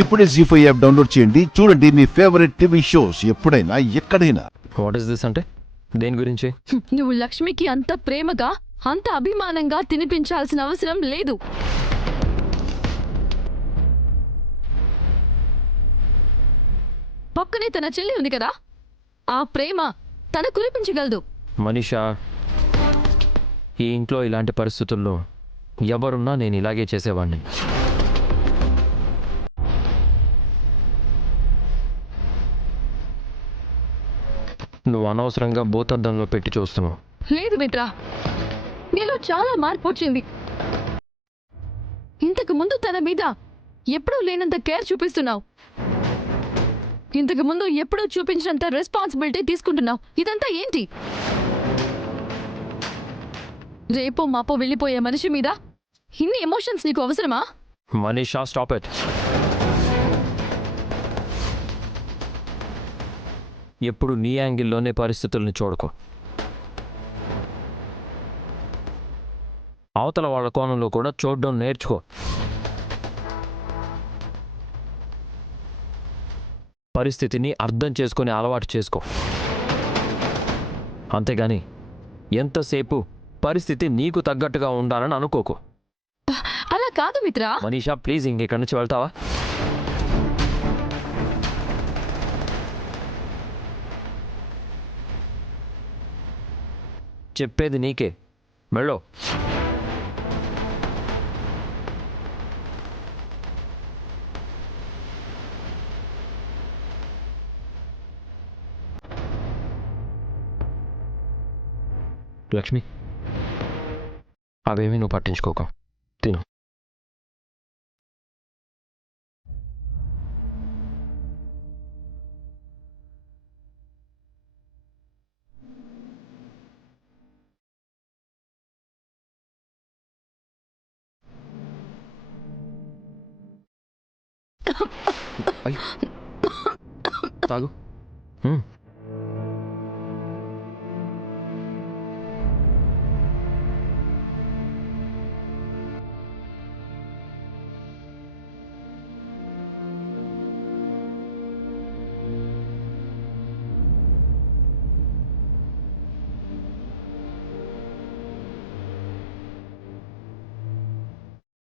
ఇప్పుడే జీ5 app download చేయండి. చూడండి మీ ఫేవరెట్ టీవీ షోస్ ఎప్పుడైనా ఎక్కడైనా. వాట్ ఇస్ దిస్ అంటే దేని గురించి? నువ్వు లక్ష్మికి అంత ప్రేమగా అంత అభిమానంగా తినిపించాల్సిన అవసరం లేదు. పక్కనే తన చెల్లి ఉంది కదా, ఆ ప్రేమ తన కురిపించగలదు. మనీషా, ఈ ఇంట్లో ఇలాంటి పరిస్థితుల్లో ఎవరున్నా నేను ఇలాగే చేసేవాడిని. నువ్వు అనవసరంగా భూతద్దంలో పెట్టి చూస్తున్నావు. లేదు మిత్ర, నీలో చాలా మార్పు వచ్చింది. ఇంతకు ముందు తన మీద ఎప్పుడూ లేనంత కేర్ చూపిస్తున్నావు. ఇంతకు ముందు ఎప్పుడూ చూపించినంత రెస్పాన్సిబిలిటీ తీసుకుంటున్నావు. ఇదంతా ఏంటి? రేపో మాపో వెళ్ళిపోయే మనిషి మీద ఇన్ని ఎమోషన్స్ నీకు అవసరమా? Manisha, stop it. ఎప్పుడు నీ యాంగిల్లోనే పరిస్థితుల్ని చూడకు. అవతల వాళ్ళ కోణంలో కూడా చూడడం నేర్చుకో. పరిస్థితిని అర్థం చేసుకునే అలవాటు చేసుకో. అంతేగాని ఎంతసేపు పరిస్థితి నీకు తగ్గట్టుగా ఉండాలని అనుకోకు. అలా కాదు మిత్ర. మనీషా, ప్లీజ్ ఇంకెక్కడి నుంచి వెళ్తావా? చెప్పేది నీకే, వెళ్ళు. లక్ష్మి, అవేమీ నువ్వు పట్టించుకోక, తిను. తాగు.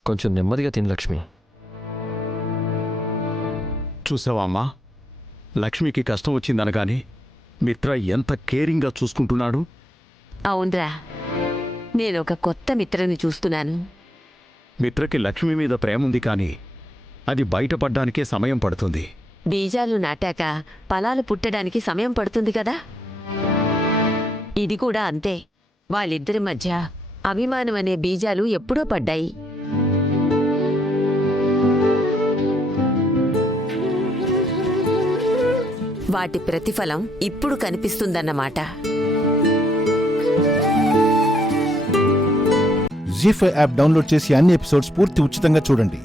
కొంచెం నెమ్మదిగా తిను లక్ష్మి. చూసావమ్మా, లక్ష్మికి కష్టం వచ్చిందనగాని మిత్ర ఎంత కేరింగ్గా చూసుకుంటున్నాడు. అవునరా, నేను ఒక కొత్త మిత్రని చూస్తున్నాను. మిత్రకి లక్ష్మి మీద ప్రేమ ఉంది, కానీ అది బయటపడ్డానికే సమయం పడుతుంది. బీజాలు నాటాక ఫలాలు పుట్టడానికి సమయం పడుతుంది కదా. ఇది కూడా అంతే. వాళ్ళిద్దరి మధ్య అభిమానం అనే బీజాలు ఎప్పుడో పడ్డాయి. వాటి ప్రతిఫలం ఇప్పుడు కనిపిస్తుందన్నమాట. జీ5 యాప్ డౌన్లోడ్ చేసి అన్ని ఎపిసోడ్స్ పూర్తి ఉచితంగా చూడండి.